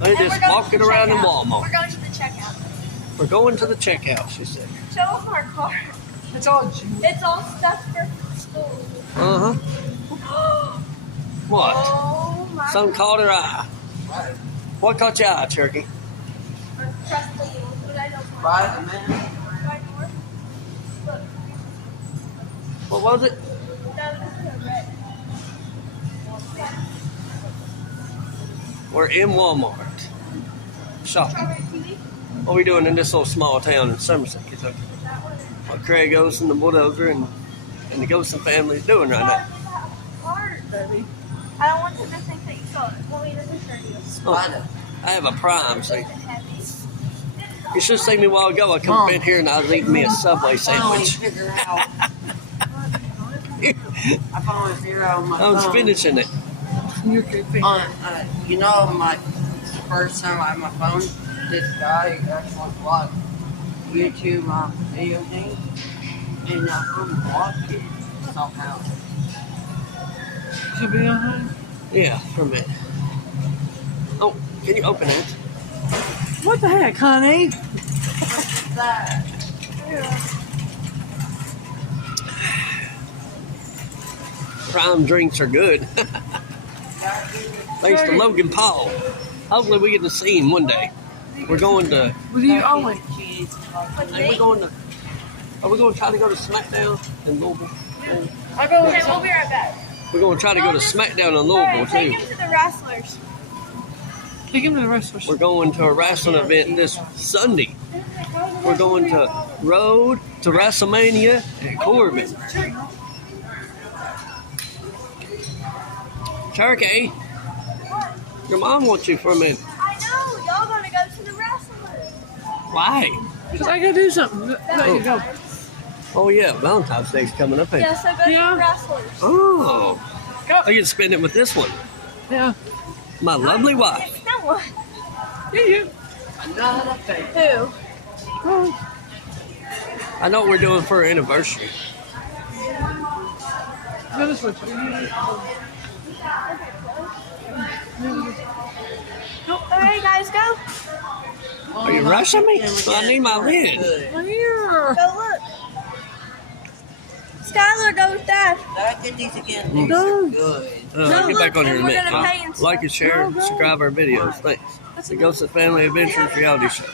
They just walking around in Walmart. We're going to the checkout. We're going to the checkout, she said. Show them our car. It's all juice. It's all stuff for school. Uh-huh. What? Oh my Something caught her eye. What caught your eye, Turkey? Right, man. What was it? We're in Walmart. Shopping. What are we doing in this little small town in Somerset, Kentucky? What Craig Gholson, the bulldozer, and the Gholson family is doing right now. I don't want them to think that you saw it. Want me to show you? Oh, I have a Prime, so you should have seen me a while ago. I come in here and I was eating me a Subway sandwich. I found a zero on my I was phone. finishing it. You know, the first time I had my phone, this guy actually watched YouTube video thing, and unblocked it somehow. Should be on Yeah, for a minute. Oh, can you open it? What the heck, honey? What's that? Prime drinks are good. Thanks to Logan Paul. Hopefully we get to see him one day. We're going to. What do you owe it? Are we going to try to go to SmackDown in Louisville? Okay, we'll be right back. We're going to try to go to SmackDown in Louisville Take too. him to the wrestlers. Take him to the wrestlers. We're going to a wrestling event this Sunday. We're going to Road to WrestleMania at Corbin. Turkey, your mom wants you for a minute. I know. Y'all gonna go to the wrestlers. Why? Because I gotta do something. There you go. Oh yeah, Valentine's Day's coming up. Yeah, so go to the wrestlers. Oh, I get to spend it with this one. Yeah. My lovely wife. No one. You. Who? Oh. I know what we're doing for our anniversary. No, this one. Alright, guys, go. Are you rushing me? I need my lid. Here. Go look. Skylar, go with Dad. I get these again. These are good. Get back on here in a We're minute. gonna pay and Like and share, subscribe our videos. Thanks. The Ghost of Family Adventures reality show.